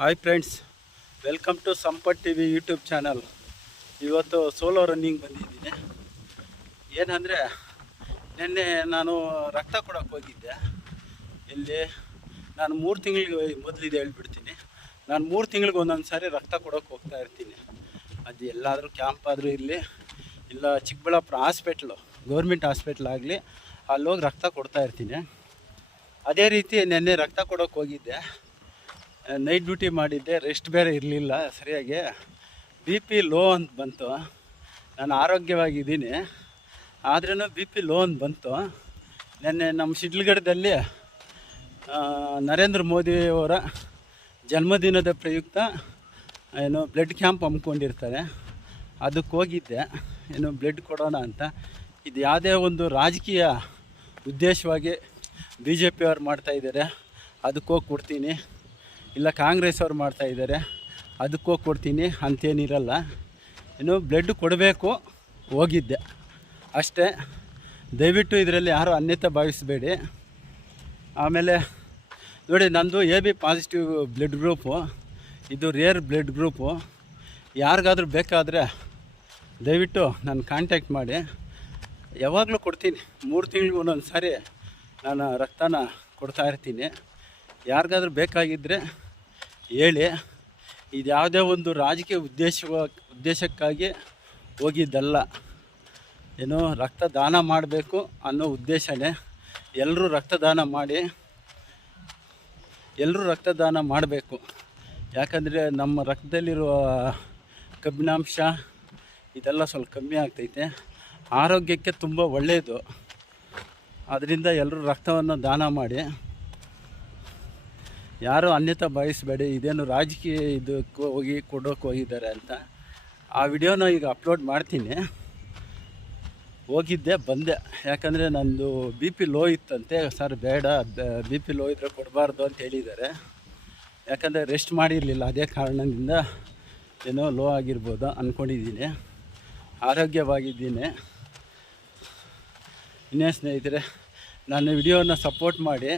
Hi friends, welcome to Sampath T V YouTube channel. ಇವತ್ತು solo running ಬಂದಿದ್ದೀನಿ. ಏನಂದರೆ, ನಿನ್ನೆ ನಾನು ರಕ್ತ ಕೊಡೋಕ್ಕೆ ಹೋಗಿದ್ದೆ. ಇಲ್ಲಿ ನಾನು 3 ತಿಂಗಳಿಗೆ ಮೊದಲಿದೆ ಹೇಳ್ಬಿಡ್ತೀನಿ. ನಾನು 3 ತಿಂಗಳಿಗೆ ಒಂದೊಂದು ಸಾರಿ ರಕ್ತ ಕೊಡೋಕ್ಕೆ ಹೋಗ್ತಾ ಇರ್ತೀನಿ. ಅದು ಎಲ್ಲಾದರೂ ಕ್ಯಾಂಪ್ ಆದರೂ ಇರಲಿ, ಇಲ್ಲ ಚಿಕ್ಕಬಳ್ಳಾಪುರ ಹಾಸ್ಪಿಟ್ಲು, ಗೌರ್ಮೆಂಟ್ ಹಾಸ್ಪಿಟ್ಲ್ ಆಗಲಿ, ಅಲ್ಲೋಗಿ ರಕ್ತ ಕೊಡ್ತಾ ಇರ್ತೀನಿ. ಅದೇ ರೀತಿ ನಿನ್ನೆ ರಕ್ತ ಕೊಡೋಕ್ಕೆ ಹೋಗಿದ್ದೆ. ನೈಟ್ ಡ್ಯೂಟಿ ಮಾಡಿದ್ದೆ, ರೆಸ್ಟ್ ಬೇರೆ ಇರಲಿಲ್ಲ ಸರಿಯಾಗಿ. BP ಲೋ ಅಂತ ಬಂತು. ನಾನು ಆರೋಗ್ಯವಾಗಿದ್ದೀನಿ, ಆದ್ರೂ BP ಲೋ ಅಂತ ಬಂತು. ನಿನ್ನೆ ನಮ್ಮ ಶಿಡ್ಲಘಟ್ಟದಲ್ಲಿ ನರೇಂದ್ರ ಮೋದಿಯವರ ಜನ್ಮದಿನದ ಪ್ರಯುಕ್ತ ಬ್ಲಡ್ ಕ್ಯಾಂಪ್ ಹಮ್ಮಿಕೊಂಡಿರ್ತಾರೆ. ಅದಕ್ಕೆ ಹೋಗಿದ್ದೆ, ಬ್ಲಡ್ ಕೊಡೋಣ ಅಂತ. ಇದು ಯಾವುದೇ ಒಂದು ರಾಜಕೀಯ ಉದ್ದೇಶವಾಗಿ BJP ಅವ್ರು ಮಾಡ್ತಾಯಿದ್ದಾರೆ, ಅದಕ್ಕೆ ಹೋಗಿ ಕೊಡ್ತೀನಿ, ಇಲ್ಲ ಕಾಂಗ್ರೆಸ್ ಅವ್ರು ಮಾಡ್ತಾಯಿದ್ದಾರೆ ಅದಕ್ಕೆ ಹೋಗಿ ಕೊಡ್ತೀನಿ ಅಂತೇನಿರಲ್ಲ. ಬ್ಲಡ್ ಕೊಡಬೇಕು, ಹೋಗಿದ್ದೆ ಅಷ್ಟೇ. ದಯವಿಟ್ಟು ಇದರಲ್ಲಿ ಯಾರೂ ಅನ್ಯತೆ ಭಾವಿಸಬೇಡಿ. ಆಮೇಲೆ ನೋಡಿ, ನಂದು AB ಪಾಸಿಟಿವ್ ಬ್ಲಡ್ ಗ್ರೂಪು, ಇದು ರೇರ್ ಬ್ಲಡ್ ಗ್ರೂಪು. ಯಾರಿಗಾದ್ರೂ ಬೇಕಾದರೆ ದಯವಿಟ್ಟು ನಾನು ಕಾಂಟ್ಯಾಕ್ಟ್ ಮಾಡಿ. ಯಾವಾಗಲೂ ಕೊಡ್ತೀನಿ, 3 ತಿಂಗಳಿಗೂ ಒಂದೊಂದು ಸಾರಿ ನಾನು ರಕ್ತನ ಕೊಡ್ತಾಯಿರ್ತೀನಿ. ಯಾರಿಗಾದ್ರೂ ಬೇಕಾಗಿದ್ದರೆ ಹೇಳಿ. ಇದು ಯಾವುದೇ ಒಂದು ರಾಜಕೀಯ ಉದ್ದೇಶಕ್ಕಾಗಿ ಹೋಗಿದ್ದಲ್ಲ. ರಕ್ತ ದಾನ ಮಾಡಬೇಕು ಅನ್ನೋ ಉದ್ದೇಶನೇ. ಎಲ್ಲರೂ ರಕ್ತದಾನ ಮಾಡಿ, ಎಲ್ಲರೂ ರಕ್ತದಾನ ಮಾಡಬೇಕು. ಯಾಕಂದರೆ ನಮ್ಮ ರಕ್ತದಲ್ಲಿರುವ ಕಬ್ಬಿನಾಂಶ ಇದೆಲ್ಲ ಸ್ವಲ್ಪ ಕಮ್ಮಿ ಆಗ್ತೈತೆ, ಆರೋಗ್ಯಕ್ಕೆ ತುಂಬ ಒಳ್ಳೆಯದು. ಅದರಿಂದ ಎಲ್ಲರೂ ರಕ್ತವನ್ನು ದಾನ ಮಾಡಿ. ಯಾರೂ ಅನ್ಯತಾ ಭಾವಿಸಬೇಡಿ. ಇದೇನು ರಾಜಕೀಯ ಇದಕ್ಕೆ ಹೋಗಿ ಕೊಡೋಕೆ ಹೋಗಿದ್ದಾರೆ ಅಂತ. ಆ ವಿಡಿಯೋನ ಈಗ ಅಪ್ಲೋಡ್ ಮಾಡ್ತೀನಿ. ಹೋಗಿದ್ದೆ, ಬಂದೆ. ಯಾಕಂದರೆ ನಂದು BP ಲೋ ಇತ್ತಂತೆ. ಸರ್ ಬೇಡ, BP ಲೋ ಇದ್ದರೆ ಕೊಡಬಾರ್ದು ಅಂತ ಹೇಳಿದ್ದಾರೆ. ಯಾಕಂದರೆ ರೆಸ್ಟ್ ಮಾಡಿರಲಿಲ್ಲ, ಅದೇ ಕಾರಣದಿಂದ ಲೋ ಆಗಿರ್ಬೋದು ಅಂದ್ಕೊಂಡಿದ್ದೀನಿ. ಆರೋಗ್ಯವಾಗಿದ್ದೀನಿ. ಇನ್ನೇ ಸ್ನೇಹಿತರೆ, ನನ್ನ ವಿಡಿಯೋನ ಸಪೋರ್ಟ್ ಮಾಡಿ.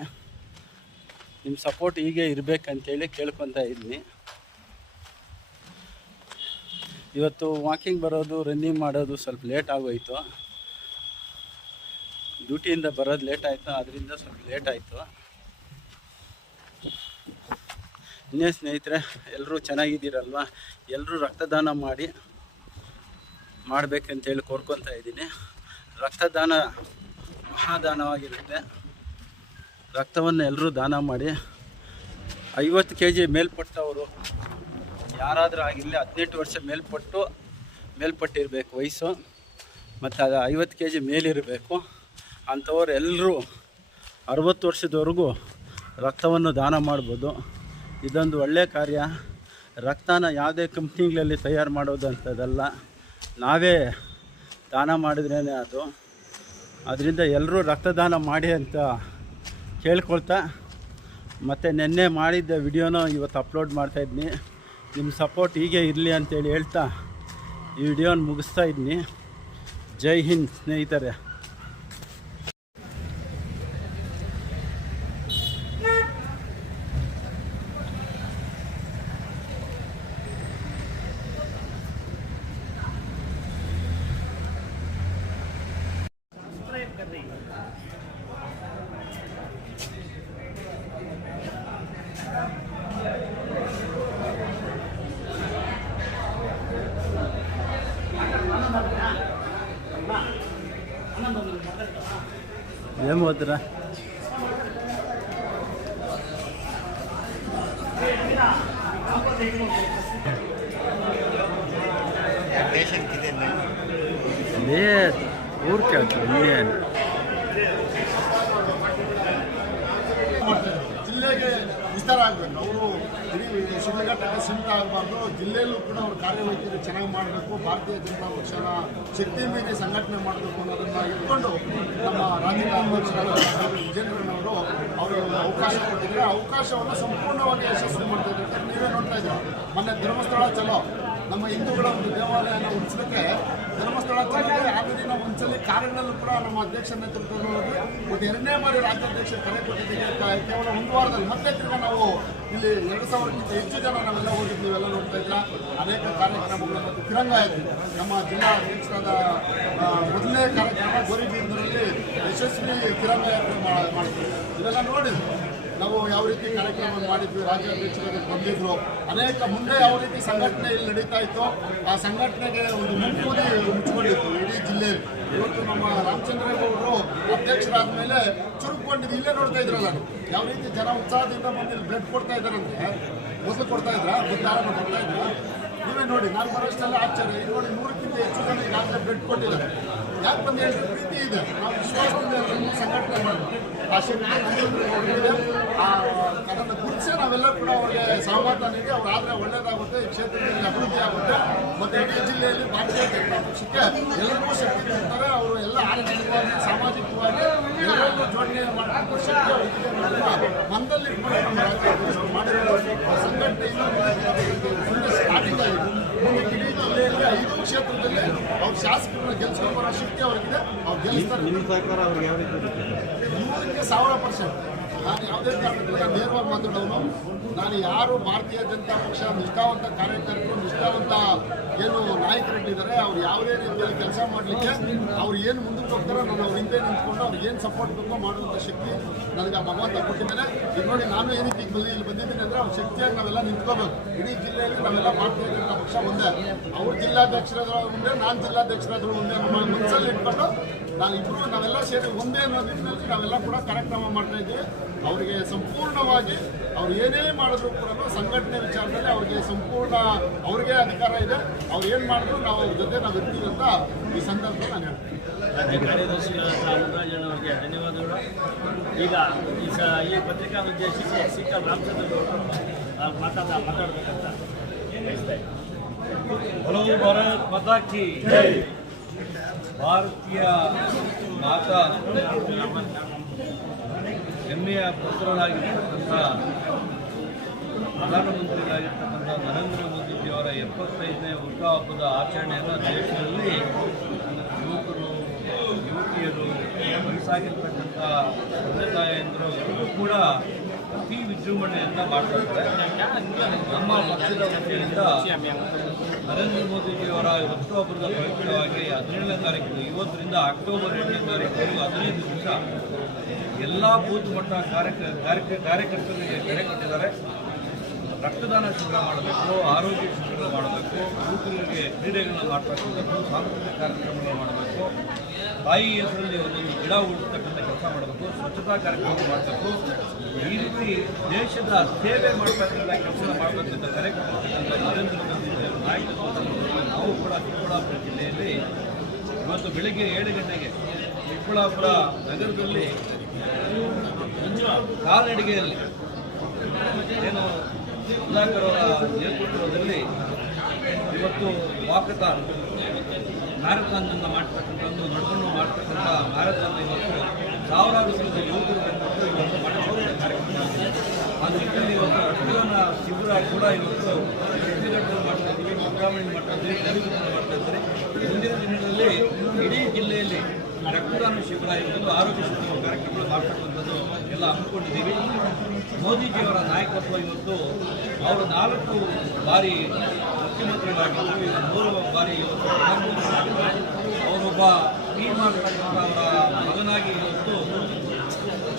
ನಿಮ್ಮ ಸಪೋರ್ಟ್ ಹೀಗೆ ಇರಬೇಕಂತೇಳಿ ಕೇಳ್ಕೊತಾ ಇದ್ದೀನಿ. ಇವತ್ತು ವಾಕಿಂಗ್ ಬರೋದು, ರನ್ನಿಂಗ್ ಮಾಡೋದು ಸ್ವಲ್ಪ ಲೇಟ್ ಆಗೋಯಿತು. ಡ್ಯೂಟಿಯಿಂದ ಬರೋದು ಲೇಟ್ ಆಯಿತು, ಅದರಿಂದ ಸ್ವಲ್ಪ ಲೇಟ್ ಆಯಿತು. ಇನ್ನೇ ಸ್ನೇಹಿತರೆ, ಎಲ್ಲರೂ ಚೆನ್ನಾಗಿದ್ದೀರಲ್ವ? ಎಲ್ಲರೂ ರಕ್ತದಾನ ಮಾಡಬೇಕಂತೇಳಿ ಕೋರ್ಕೊತಾ ಇದ್ದೀನಿ. ರಕ್ತದಾನ ಮಹಾದಾನವಾಗಿರುತ್ತೆ. ರಕ್ತವನ್ನು ಎಲ್ಲರೂ ದಾನ ಮಾಡಿ. 50 kg ಮೇಲ್ಪಟ್ಟವರು ಯಾರಾದರೂ ಆಗಿರಲಿ, 18 ವರ್ಷ ಮೇಲ್ಪಟ್ಟಿರಬೇಕು ವಯಸ್ಸು, ಮತ್ತು ಅದು 50 kg ಮೇಲಿರಬೇಕು. ಅಂಥವ್ರು ಎಲ್ಲರೂ 60 ವರ್ಷದವರೆಗೂ ರಕ್ತವನ್ನು ದಾನ ಮಾಡ್ಬೋದು. ಇದೊಂದು ಒಳ್ಳೆಯ ಕಾರ್ಯ. ರಕ್ತನ ಯಾವುದೇ ಕಂಪ್ನಿಗಳಲ್ಲಿ ತಯಾರು ಮಾಡೋದು ಅಂಥದ್ದಲ್ಲ, ನಾವೇ ದಾನ ಮಾಡಿದ್ರೇ ಅದು. ಅದರಿಂದ ಎಲ್ಲರೂ ರಕ್ತದಾನ ಮಾಡಿ ಅಂತ ಕೇಳ್ಕೊಳ್ತಾ, ಮತ್ತು ನಿನ್ನೆ ಮಾಡಿದ್ದ ವಿಡಿಯೋನ ಇವತ್ತು ಅಪ್ಲೋಡ್ ಮಾಡ್ತಾಯಿದ್ದೀನಿ. ನಿಮ್ಮ ಸಪೋರ್ಟ್ ಹೀಗೆ ಇರಲಿ ಅಂತೇಳಿ ಹೇಳ್ತಾ ಈ ವಿಡಿಯೋನ ಮುಗಿಸ್ತಾ ಇದ್ದೀನಿ. ಜೈ ಹಿಂದ್ ಸ್ನೇಹಿತರೆ. ఏం వద్దురా లేదు ఊరికే నేను ಜಿಲ್ಲೆಗೆ ವಿಸ್ತಾರ ಆಗಬೇಕು. ಅವರು ಇಡೀ ಶಿಡ್ಲಘಟ್ಟಕ್ಕೆ ಸೀಮಿತ ಆಗಬಾರ್ದು. ಜಿಲ್ಲೆಯಲ್ಲೂ ಕೂಡ ಅವರು ಕಾರ್ಯವೈಖರಿ ಚೆನ್ನಾಗಿ ಮಾಡಬೇಕು. ಭಾರತೀಯ ಜನತಾ ಪಕ್ಷನ ಶಕ್ತಿ ಮೀರಿ ಸಂಘಟನೆ ಮಾಡಬೇಕು ಅನ್ನೋದನ್ನು ಇಟ್ಕೊಂಡು ನಮ್ಮ ರಾಜಕಾರಣ ವಿಜೇಂದ್ರನವರು ಅವರು ಅವಕಾಶ ಕೊಟ್ಟಿದ್ದಾರೆ. ಅವಕಾಶವನ್ನು ಸಂಪೂರ್ಣವಾಗಿ ಯಶಸ್ವಿ ಮಾಡ್ತಾ ಇದ್ದಾರೆ. ನೀವೇ ನೋಡ್ತಾ ಇದ್ದೀರಾ, ಮೊನ್ನೆ ಧರ್ಮಸ್ಥಳ ಚಲೋ ನಮ್ಮ ಹಿಂದೂಗಳ ಒಂದು ದೇವಾಲಯನ ಉಳಿಸಲಿಕ್ಕೆ ಧರ್ಮಸ್ಥಳ ಆಲ್ರೆಡಿ ನಾವು ಒಂದ್ಸಲಿ ಕಾರ್ಯಗಳಲ್ಲೂ ಕೂಡ ನಮ್ಮ ಅಧ್ಯಕ್ಷ ನೇತೃತ್ವದಲ್ಲಿ ಹೋಗಿ ಮತ್ತು 2ನೇ ಬಾರಿ ರಾಜ್ಯಾಧ್ಯಕ್ಷ ಕರೆ ಕೊಟ್ಟಿದ್ದೀವಿ. ಕೇವಲ ಒಂದು ವಾರದಲ್ಲಿ ಮತ್ತೆ ತಿರ್ಗ ನಾವು ಇಲ್ಲಿ 2000ಕ್ಕಿಂತ ಹೆಚ್ಚು ಜನ ನಾವೆಲ್ಲ ಹೋಗಿದ್ವಿ. ನೀವೆಲ್ಲ ನೋಡ್ತಾ ಇದ್ರ ಅನೇಕ ಕಾರ್ಯಕ್ರಮಗಳು ಮತ್ತು ತಿರಂಗ ಆಯಿತು. ನಮ್ಮ ಜಿಲ್ಲಾ ಅಧ್ಯಕ್ಷರಾದ ಮೊದಲನೇ ಕಾರ್ಯಕ್ರಮ ಗೋರಿಬೀರಿನಲ್ಲಿ ಯಶಸ್ವಿ ತಿರಂಗ ಯಾತ್ರೆ ಮಾಡ್ತೀವಿ. ಇದೆಲ್ಲ ನೋಡಿದ್ವಿ ನಾವು ಯಾವ ರೀತಿ ಕಾರ್ಯಕ್ರಮ ಮಾಡಿದ್ವಿ. ರಾಜ್ಯಾಧ್ಯಕ್ಷರಿಗೆ ಬಂದಿದ್ರು. ಅನೇಕ ಮುಂದೆ ಯಾವ ರೀತಿ ಸಂಘಟನೆ ಇಲ್ಲಿ ನಡೀತಾ ಇತ್ತು ಆ ಸಂಘಟನೆಗೆ ಒಂದು ಮುನ್ಕೂಡಿ ಮುಚ್ಕೊಂಡಿತ್ತು ಇಡೀ ಜಿಲ್ಲೆಯಲ್ಲಿ. ಇವತ್ತು ನಮ್ಮ ರಾಮಚಂದ್ರೇಗೌಡರು ಅಧ್ಯಕ್ಷರಾದ ಮೇಲೆ ಚುರುಕೊಂಡಿದ್ದು ಇಲ್ಲೇ ನೋಡ್ತಾ ಇದ್ರಲ್ಲ ಯಾವ ರೀತಿ ಜನ ಉತ್ಸಾಹದಿಂದ ಬಂದು ಇಲ್ಲಿ ಬ್ಲಡ್ ಕೊಡ್ತಾ ಇದ್ದಾರಂದ್ರೆ ಮೊದಲು ಕೊಡ್ತಾ ಇದ್ರ ಗೊತ್ತಾಗ ಕೊಡ್ತಾ ಇದ್ರ ನೀವೇ ನೋಡಿ. ನಾನು ಬರೋಷ್ಟೆಲ್ಲ ಆಶ್ಚರ್ಯ. ಈಗ ನೋಡಿ 100ಕ್ಕಿಂತ ಹೆಚ್ಚು ಜನ ಈಗಾಗಲೇ ಬ್ಲಡ್ ಕೊಟ್ಟಿದ್ದಾರೆ. ಯಾಕೆ ಬಂದು ಹೇಳಿದ್ರೆ ಪ್ರೀತಿ ಇದೆ. ನಾವು ವಿಶ್ವಾಸದಿಂದ ಎಲ್ಲರನ್ನೂ ಸಂಘಟನೆ ಮಾಡಬೇಕು. ಆ ಶಕ್ತಿ ಅದನ್ನು ಗುರುತಿಸಿ ನಾವೆಲ್ಲ ಕೂಡ ಅವರಿಗೆ ಸಹಮತ ನೀಡಿ ಅವರಾದರೆ ಒಳ್ಳೆಯದಾಗುತ್ತೆ. ಈ ಕ್ಷೇತ್ರದಲ್ಲಿ ಅಭಿವೃದ್ಧಿ ಆಗುತ್ತೆ ಮತ್ತು ಇಡೀ ಜಿಲ್ಲೆಯಲ್ಲಿ ಭಾರತೀಯ ಜನತಾ ಪಕ್ಷಕ್ಕೆ ಎಲ್ಲರಿಗೂ ಶಕ್ತಿ ನೀಡ್ತಾರೆ. ಅವರು ಎಲ್ಲ ಆರ್ಥಿಕವಾಗಿ ಸಾಮಾಜಿಕವಾಗಿ ಎಲ್ಲರಿಗೂ ಜೋಡಣೆ ಮಾಡಬೇಕು ಶಕ್ತಿ ಅವರಿಗೆ ಮನದಲ್ಲಿ ನಮ್ಮ ರಾಜ್ಯ ಮಾಡಿರೋ ಸಂಘಟನೆ ಮುಂದೆ ಸ್ಟಾರ್ಟಿಂಗ್ ಆಗಿದೆ. ಮುಂದೆ ಇಡೀ ಜಿಲ್ಲೆಯಲ್ಲಿ 5 ಕ್ಷೇತ್ರದಲ್ಲಿ ಅವ್ರ ಶಾಸಕರನ್ನ ಗೆಲ್ಸ್ಕೊಂಡು ಬರೋ ಶಕ್ತಿ ಅವ್ರಿಗಿದೆ. ಅವ್ರು ಗೆಲ್ಲಿಸ್ತಾರೆ. ನಿಮ್ಮ ಸರ್ಕಾರ ಅವ್ರಿಗೆ ಯಾವ ರೀತಿ 100% ನಾನು ಯಾವುದೇ ಕಾರಣಕ್ಕೂ ನೇರವಾಗಿ ಮಾತಾಡೋನು. ನಾನು ಯಾರು ಭಾರತೀಯ ಜನತಾ ಪಕ್ಷ ನಿಷ್ಠಾವಂತ ಕಾರ್ಯಕರ್ತರು ನಿಷ್ಠಾವಂತ ಏನು ನಾಯಕರಿದ್ದಾರೆ ಅವ್ರು ಯಾವುದೇ ರೀತಿಯಲ್ಲಿ ಕೆಲಸ ಮಾಡಲಿಕ್ಕೆ ಅವ್ರು ಏನು ಮುಂದಕ್ಕೆ ಹೋಗ್ತಾರೋ ನಾನು ಅವ್ರ ಹಿಂದೆ ನಿಂತ್ಕೊಂಡು ಅವ್ರಿಗೆ ಏನು ಸಪೋರ್ಟ್ ಬೇಕೋ ಮಾಡುವಂಥ ಶಕ್ತಿ ನನಗೆ ಆ ಭಗವಂತ ಕೊಟ್ಟಿದ್ದೇನೆ. ಈಗ ನೋಡಿ ನಾನು ಈ ರೀತಿ ಇಲ್ಲಿ ಬಂದಿದ್ದೀನಿ ಅಂದರೆ ಅವ್ರ ಶಕ್ತಿಯಾಗಿ ನಾವೆಲ್ಲ ನಿಂತ್ಕೋಬೇಕು. ಇಡೀ ಜಿಲ್ಲೆಯಲ್ಲಿ ನಾವೆಲ್ಲ ಭಾರತೀಯ ಜನತಾ ಪಕ್ಷ ಒಂದೇ. ಅವ್ರು ಜಿಲ್ಲಾಧ್ಯಕ್ಷರಾದ್ರು ಮುಂದೆ ನಾನು ಜಿಲ್ಲಾಧ್ಯಕ್ಷರಾದ್ರು ಮುಂದೆ ನಮ್ಮ ಮನಸ್ಸಲ್ಲಿ ಇಟ್ಕೊಂಡು ನಾವೆಲ್ಲ ಸೇರಿ ಒಂದೇ ಅನ್ನೋ ನಿಟ್ಟಿನಲ್ಲಿ ನಾವೆಲ್ಲ ಕೂಡ ಕಾರ್ಯಕ್ರಮ ಮಾಡ್ತಾ ಇದ್ದೀವಿ. ಅವರಿಗೆ ಸಂಪೂರ್ಣವಾಗಿ ಅವ್ರು ಏನೇ ಮಾಡಿದ್ರು ಕೂಡ ಸಂಘಟನೆ ವಿಚಾರದಲ್ಲಿ ಅವ್ರಿಗೆ ಸಂಪೂರ್ಣ ಅವ್ರಿಗೆ ಅಧಿಕಾರ ಇದೆ. ಅವ್ರು ಏನು ಮಾಡಿದ್ರು ನಾವು ಅವ್ರ ಜೊತೆ ನಾವು ಇರ್ತೀವಿ ಅಂತ ಈ ಸಂದರ್ಭದಲ್ಲಿ ನಾನು ಹೇಳ್ತೀನಿ. ಕಾರ್ಯದರ್ಶಿಗಳಾದ ಮುರಾಜಣ್ಣ ಅವರಿಗೆ ಧನ್ಯವಾದಗಳು. ಈಗ ಈ ಪತ್ರಿಕಾ ಉದ್ದೇಶಿಸಿ ಸಿಕ್ಕ ರಾಮಚಂದ್ರ ಮಾತಾಡಬೇಕಂತ ಹಲೋ ಭಾರತ್ ಮಾತಾ ಕಿ ಜೈ. ಭಾರತೀಯ ಮಾತಾ ಹೆಮ್ಮೆಯ ಪುತ್ರರಾಗಿರ್ತಕ್ಕಂಥ ಪ್ರಧಾನಮಂತ್ರಿಗಳಾಗಿರ್ತಕ್ಕಂಥ ನರೇಂದ್ರ ಮೋದಿಜಿಯವರ 75ನೇ ಹುಟ್ಟುಹಬ್ಬದ ಆಚರಣೆಯನ್ನು ದೇಶದಲ್ಲಿ ಯುವಕರು ಯುವತಿಯರು ವಯಸ್ಸಾಗಿರ್ತಕ್ಕಂಥ ತಂದೆ ತಾಯಂದಿರು ಎಲ್ಲರೂ ಕೂಡ ಅತಿ ವಿಜೃಂಭಣೆಯಿಂದ ಮಾಡ್ತಾ ಇದ್ದಾರೆ. ನಮ್ಮ ಪಕ್ಷದ ವತಿಯಿಂದ ನರೇಂದ್ರ ಮೋದಿಜಿಯವರ ಹುಟ್ಟುಹಬ್ಬದ ಪವಿತ್ರವಾಗಿ 17ನೇ ತಾರೀಕು ಇವತ್ತರಿಂದ ಅಕ್ಟೋಬರ್ 8ನೇ ತಾರೀಕು 15 ದಿವಸ ಎಲ್ಲ ಬೂತ್ ಮಟ್ಟ ಕಾರ್ಯಕರ್ತರಿಗೆ ಕರೆ ಕೊಟ್ಟಿದ್ದಾರೆ. ರಕ್ತದಾನ ಶಿಬಿರ ಮಾಡಬೇಕು, ಆರೋಗ್ಯ ಶಿಬಿರ ಮಾಡಬೇಕು, ಯುವಕರಿಗೆ ಕ್ರೀಡೆಗಳನ್ನು ಮಾಡ್ತಕ್ಕಂಥದ್ದು, ಸಾಂಸ್ಕೃತಿಕ ಕಾರ್ಯಕ್ರಮಗಳು ಮಾಡಬೇಕು, ತಾಯಿ ಹೆಸರಲ್ಲಿ ಒಂದೊಂದು ಗಿಡ ಉಳಿಸ್ತಕ್ಕಂಥ ಕೆಲಸ ಮಾಡಬೇಕು, ಸ್ವಚ್ಛತಾ ಕಾರ್ಯಕ್ರಮ ಮಾಡಬೇಕು. ಈ ರೀತಿ ದೇಶದ ಸೇವೆ ಮಾಡ್ತಕ್ಕಂಥ ಕೆಲಸ ಮಾಡಬೇಕಂತ ಕರೆ ಕೊಟ್ಟಿರ್ತಕ್ಕಂಥ ನರೇಂದ್ರ ಮೋದಿ ನಾಯಕತ್ವದಲ್ಲಿ ನಾವು ಕೂಡ ಚಿಕ್ಕಬಳ್ಳಾಪುರ ಜಿಲ್ಲೆಯಲ್ಲಿ ಇವತ್ತು ಬೆಳಗ್ಗೆ 7 ಗಂಟೆಗೆ ಚಿಕ್ಕಬಳ್ಳಾಪುರ ನಗರದಲ್ಲಿ ಕಾಲ್ನಡಿಗೆಯಲ್ಲಿ ಏನು ಸುಧಾಕರ್ ಅವರ ನೇತೃತ್ವದಲ್ಲಿ ಇವತ್ತು ವಾಕಥಾನ್ ಮ್ಯಾರಥಾನನ್ನು ಮಾಡ್ತಕ್ಕಂಥದ್ದು ನಡ್ಕೊಂಡು ಮಾಡ್ತಕ್ಕಂಥ ಮ್ಯಾರಥಾನ್ ಇವತ್ತು ಸಾವಿರಾರು ಸಂಖ್ಯೆ ಯುವಕರು ಬಂದ್ಬಿಟ್ಟು ಇವತ್ತು ಮಾಡಿಕೊಳ್ಳುವ ಕಾರ್ಯಕ್ರಮ. ಆ ನಿಟ್ಟಿನಲ್ಲಿ ಇವತ್ತು ರಕ್ತದಾನ ಶಿಬಿರ ಕೂಡ ಇವತ್ತು ಶಕ್ತಿಘಟ್ಟದಲ್ಲಿ ಮಾಡ್ತಾ ಇದ್ದೀವಿ, ಮುದ್ರಾಮಣಿ ಮಾಡ್ತಾ ಇದ್ದೀವಿ, ಕಲಿಗುಂದಲ್ಲಿ ಮಾಡ್ತಾ ಇದ್ದಾರೆ. ಮುಂದಿನ ದಿನಗಳಲ್ಲಿ ಇಡೀ ಜಿಲ್ಲೆಯಲ್ಲಿ ರಕ್ತದಾನ ಶಿಬಿರ ಇರ್ಬೋದು, ಆರೋಗ್ಯ ಶಿಬಿರ ಕಾರ್ಯಕ್ರಮಗಳು ಮಾಡ್ತಕ್ಕಂಥದ್ದು ಎಲ್ಲ ಹಮ್ಮಿಕೊಂಡಿದ್ದೀವಿ. ಮೋದಿಜಿಯವರ ನಾಯಕತ್ವ ಇವತ್ತು ಅವರು 4 ಬಾರಿ ಮುಖ್ಯಮಂತ್ರಿಗಳಾಗಿದ್ದರು, ಈಗ 3 ಬಾರಿ ಇವತ್ತು ಪ್ರಧಾನಮಂತ್ರಿಗಳಾಗಿದ್ದಾರೆ. ಅವರೊಬ್ಬ ಟೀಮ್ ಆಗ್ತಕ್ಕಂಥ ಅವರ ಮಗನಾಗಿ ಇವತ್ತು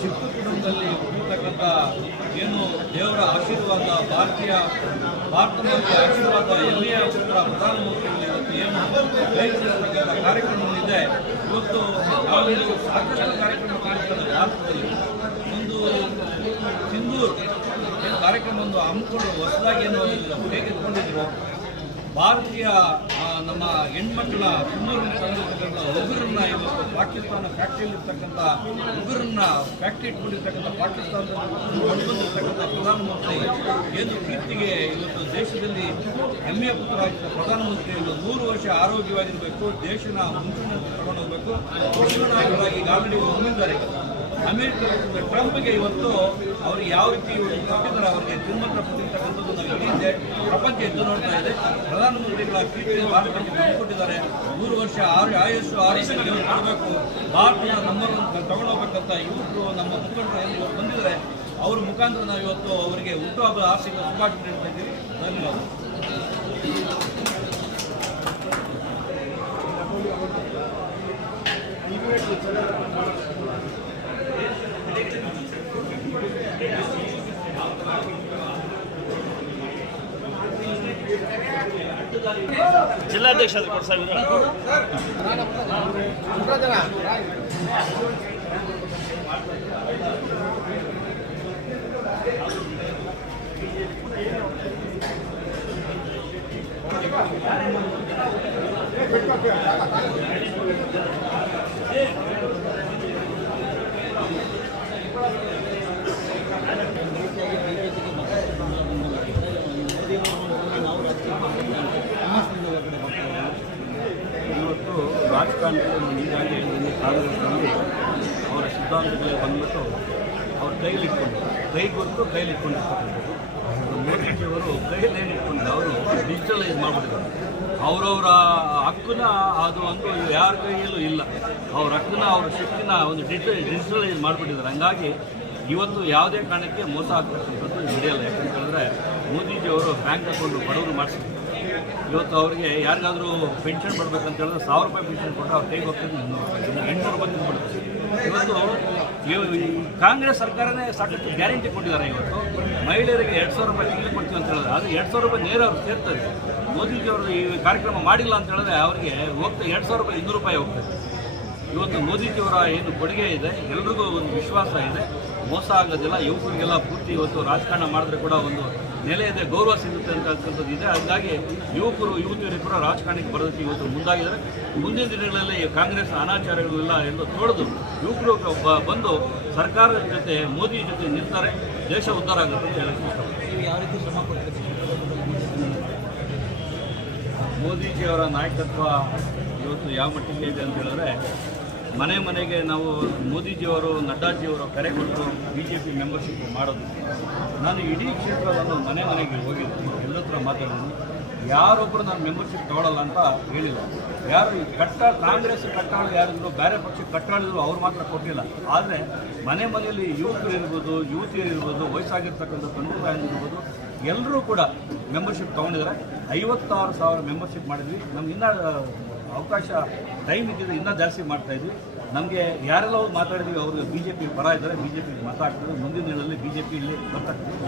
ಚಿಕ್ಕ ಕುಟುಂಬದಲ್ಲಿ ಹುಟ್ಟತಕ್ಕಂಥ ಏನು ದೇವರ ಆಶೀರ್ವಾದ ಭಾರತದ ಆಶೀರ್ವಾದ ಹೆಮ್ಮೆಯ ಪುತ್ರ ಪ್ರಧಾನಮಂತ್ರಿಗಳು ಇವತ್ತು ಏನು ಕೈಗೊಳ್ಳತಕ್ಕಂಥ ಕಾರ್ಯಕ್ರಮಗಳಿದೆ. ಇವತ್ತು ನಾವೊಂದು ಸಾಕಷ್ಟು ಕಾರ್ಯಕ್ರಮ ಕಾಣಿಸ್ತದೆ. ಭಾರತದಲ್ಲಿ ಒಂದು ಸಿಂಧೂರ್ ಏನು ಕಾರ್ಯಕ್ರಮವನ್ನು ಹಮ್ಮಿಕೊಂಡು ಹೊಸದಾಗಿ ಏನು ಹೇಗಿಟ್ಕೊಂಡಿದ್ರು ಭಾರತೀಯ ನಮ್ಮ ಹೆಣ್ಮಕ್ಳ ಸಿಂಧೂರಿನ ತಂದಿರ್ತಕ್ಕಂಥ ಉಗುರನ್ನ ಇವತ್ತು ಪಾಕಿಸ್ತಾನ ಫ್ಯಾಕ್ಟ್ರಿಯಲ್ಲಿರ್ತಕ್ಕಂಥ ಉಗುರನ್ನ ಫ್ಯಾಕ್ಟ್ರಿ ಇಟ್ಕೊಂಡಿರ್ತಕ್ಕಂಥ ಪಾಕಿಸ್ತಾನದಲ್ಲಿ ಬಂದಿರ್ತಕ್ಕಂಥ ಪ್ರಧಾನಮಂತ್ರಿ ಏನು ಕೀರ್ತಿಗೆ ಇವತ್ತು ದೇಶದಲ್ಲಿ ಹೆಮ್ಮೆಯ ಪುತ್ರರಾಗಿದ್ದ ಪ್ರಧಾನಮಂತ್ರಿಗಳು 100 ವರ್ಷ ಆರೋಗ್ಯವಾಗಿರಬೇಕು, ದೇಶನ ಮುಂಚೂಣಿ ತಗೊಂಡೋಗ್ಬೇಕು. ವಿಶ್ವ ನಾಯಕರಾಗಿ ಈಗ ಆಲ್ರೆಡಿ ಹೊಂದಿದ್ದಾರೆ. ಅಮೆರಿಕ ಟ್ರಂಪ್ಗೆ ಇವತ್ತು ಅವರು ಯಾವ ರೀತಿ ಕೊಟ್ಟಿದ್ದಾರೆ ಅವರಿಗೆ ತಿಮ್ಮತ್ರ ಕೊಟ್ಟಿರ್ತಕ್ಕಂಥದ್ದು ನಾವು ಇಡೀ ಇದೆ, ಪ್ರಪಂಚ ಎದ್ದು ನೋಡ್ತಾ ಇದೆ. ಪ್ರಧಾನಮಂತ್ರಿಗಳ ಕೀರ್ತಿ ಭಾರತಕ್ಕೆ ತಂದುಕೊಟ್ಟಿದ್ದಾರೆ. 3 ವರ್ಷ ಆಯುಷ್ ಆರೋಗ್ಯಕ್ಕೆ ಕೊಡಬೇಕು, ಭಾರತೀಯ ನಂಬರ್ 1 ತಗೊಂಡೋಗ್ಬೇಕಂತ ಇವತ್ತು ನಮ್ಮ ಮುಖಂಡರು ಏನು ಬಂದಿದ್ದಾರೆ. ಅವ್ರ ಮುಖಾಂತರ ನಾವು ಇವತ್ತು ಅವರಿಗೆ ಹುಟ್ಟುಹಬ್ಬದ ಆರ್ಥಿಕ ಶುಭಾಶಯ ನೀಡ್ತಾ ಇದ್ದೀವಿ. ಧನ್ಯವಾದ. ಜಿಲ್ಲಾಧ್ಯಕ್ಷ ಕೊಡ್ಸಾಗ ಇವತ್ತು ರಾಜಕಾರಣದಲ್ಲಿ ಹೀಗಾಗಿ ಕಾಂಗ್ರೆಸ್ನಲ್ಲಿ ಅವರ ಸಿದ್ಧಾಂತಗಳೇ ಬಂದ್ಬಿಟ್ಟು ಅವ್ರ ಕೈಲಿಟ್ಕೊಂಡು ಕೈಲಿಟ್ಕೊಂಡಿರ್ತಕ್ಕಂಥದ್ದು. ಮೋದಿಜಿಯವರು ಕೈಯಲ್ಲಿ ಇಟ್ಕೊಂಡು ಅವರು ಡಿಜಿಟಲೈಸ್ ಮಾಡಿಬಿಟ್ಟಿದ್ದಾರೆ. ಅವರವರ ಹಕ್ಕನ್ನ ಅದು ಒಂದು ಯಾರ ಕೈಯಲ್ಲೂ ಇಲ್ಲ. ಅವ್ರ ಹಕ್ಕನ್ನ ಅವ್ರ ಶಕ್ತಿನ ಒಂದು ಡಿಜಿಟಲೈಸ್ ಮಾಡಿಬಿಟ್ಟಿದ್ದಾರೆ. ಹಂಗಾಗಿ ಇವತ್ತು ಯಾವುದೇ ಕಾರಣಕ್ಕೆ ಮೋಸ ಆಗ್ತಕ್ಕಂಥದ್ದು ನಡೆಯಲ್ಲ. ಯಾಕಂತ ಹೇಳಿದ್ರೆ ಮೋದಿಜಿಯವರು ಬ್ಯಾಂಕ್ ಅಕೌಂಟು ಬಡವರು ಮಾಡಿಸಿದ್ರು. ಇವತ್ತು ಅವರಿಗೆ ಯಾರಿಗಾದರೂ ಪೆನ್ಷನ್ ಕೊಡಬೇಕಂತ ಹೇಳಿದ್ರೆ 1000 ರೂಪಾಯಿ ಪೆನ್ಷನ್ ಕೊಟ್ಟರೆ ಅವ್ರ ಕೈಗೆ ಹೋಗ್ತದೆ 800 ರೂಪಾಯಿ ತಿಂದ್ಬಿಡ್ತಾರೆ. ಇವತ್ತು ಕಾಂಗ್ರೆಸ್ ಸರ್ಕಾರನೇ ಸಾಕಷ್ಟು ಗ್ಯಾರಂಟಿ ಕೊಟ್ಟಿದ್ದಾರೆ. ಇವತ್ತು ಮಹಿಳೆಯರಿಗೆ 2000 ರೂಪಾಯಿ ತಿಂಗಳಿಗೆ ಕೊಡ್ತೀವಿ ಅಂತ ಹೇಳಿದ್ರೆ ಅದು 2000 ರೂಪಾಯಿ ನೇರ ಅವ್ರು ಸೇರ್ತದೆ. ಮೋದಿಜಿಯವರು ಈ ಕಾರ್ಯಕ್ರಮ ಮಾಡಿಲ್ಲ ಅಂತ ಹೇಳಿದ್ರೆ ಅವರಿಗೆ ಹೋಗ್ತಾ 2000 ರೂಪಾಯಿ 200 ರೂಪಾಯಿ ಹೋಗ್ತದೆ. ಇವತ್ತು ಮೋದಿಜಿಯವರ ಏನು ಕೊಡುಗೆ ಇದೆ, ಎಲ್ರಿಗೂ ಒಂದು ವಿಶ್ವಾಸ ಇದೆ, ಮೋಸ ಆಗೋದಿಲ್ಲ. ಯುವಕರಿಗೆಲ್ಲ ಪೂರ್ತಿ ಇವತ್ತು ರಾಜಕಾರಣ ಮಾಡಿದ್ರೆ ಕೂಡ ಒಂದು ನೆಲೆ ಇದೆ, ಗೌರವ ಸಿಗುತ್ತೆ ಅಂತಕ್ಕಂಥದ್ದು ಇದೆ. ಹಾಗಾಗಿ ಯುವತಿಯರಿಬ್ಬರು ರಾಜಕಾರಣಕ್ಕೆ ಬರೋದಕ್ಕೆ ಇವತ್ತು ಮುಂದಾಗಿದ್ದಾರೆ. ಮುಂದಿನ ದಿನಗಳಲ್ಲಿ ಕಾಂಗ್ರೆಸ್ ಅನಾಚಾರಗಳೆಲ್ಲ ಎಲ್ಲ ತೊಳೆದು ಯುವಕರು ಬಂದು ಸರ್ಕಾರದ ಜೊತೆ ಮೋದಿ ಜೊತೆ ನಿಲ್ತಾರೆ, ದೇಶ ಉದ್ಧಾರ ಆಗುತ್ತೆ ಅಂತ ಹೇಳಕ್ಕೆ ಇಷ್ಟಪಡ್ತೀನಿ. ಯಾವ ರೀತಿ ಶ್ರಮ ಕೊಡ್ತೀರಿ? ಮೋದಿಜಿಯವರ ನಾಯಕತ್ವ ಇವತ್ತು ಯಾವ ಮಟ್ಟಿಗೆ ಇದೆ ಅಂತ ಹೇಳಿದ್ರೆ, ಮನೆ ಮನೆಗೆ ನಾವು ಮೋದಿಜಿಯವರು ನಡ್ಡಾಜಿಯವರು ಕರೆ ಕೊಟ್ಟು BJP ಮೆಂಬರ್ಶಿಪ್ ಮಾಡೋದು. ನಾನು ಇಡೀ ಕ್ಷೇತ್ರವನ್ನು ಮನೆ ಮನೆಗೆ ಹೋಗಿದ್ದೀನಿ, ಎಲ್ಲರ ಹತ್ರ ಮಾತಾಡಿದ್ದೀನಿ. ಯಾರೊಬ್ಬರು ನಾನು ಮೆಂಬರ್ಶಿಪ್ ತೊಗೊಳ್ಳಲ್ಲ ಅಂತ ಹೇಳಿಲ್ಲ. ಯಾರು ಕಾಂಗ್ರೆಸ್ ಕಟ್ಟಾಳು ಯಾರಿದ್ರು, ಬೇರೆ ಪಕ್ಷಕ್ಕೆ ಕಟ್ಟಾಳಿದ್ರು ಅವ್ರು ಮಾತ್ರ ಕೊಟ್ಟಿಲ್ಲ. ಆದರೆ ಮನೆ ಮನೆಯಲ್ಲಿ ಯುವಕರು ಇರ್ಬೋದು, ಯುವತಿಯರಿರ್ಬೋದು, ವಯಸ್ಸಾಗಿರ್ತಕ್ಕಂಥ ತಂದೆ ತಾಯಿರ್ಬೋದು, ಎಲ್ಲರೂ ಕೂಡ ಮೆಂಬರ್ಶಿಪ್ ತೊಗೊಂಡಿದ್ದಾರೆ. 56,000 ಮೆಂಬರ್ಶಿಪ್ ಮಾಡಿದ್ವಿ. ನಮ್ಗೆ ಇನ್ನೂ ಅವಕಾಶ ಟೈಮ್ ಇದ್ದಿದ್ದು ಇನ್ನೂ ಜಾಸ್ತಿ ಮಾಡ್ತಾಯಿದ್ವಿ. ನಮಗೆ ಯಾರೆಲ್ಲ ಮಾತಾಡಿದ್ವಿ ಅವರು BJP ಪರ ಇದ್ದಾರೆ, BJP ಮತ ಹಾಕ್ತಾರೆ. ಮುಂದಿನ ದಿನಗಳಲ್ಲಿ BJP ಇಲ್ಲಿ ಬರ್ತಕ್ಕಂಥ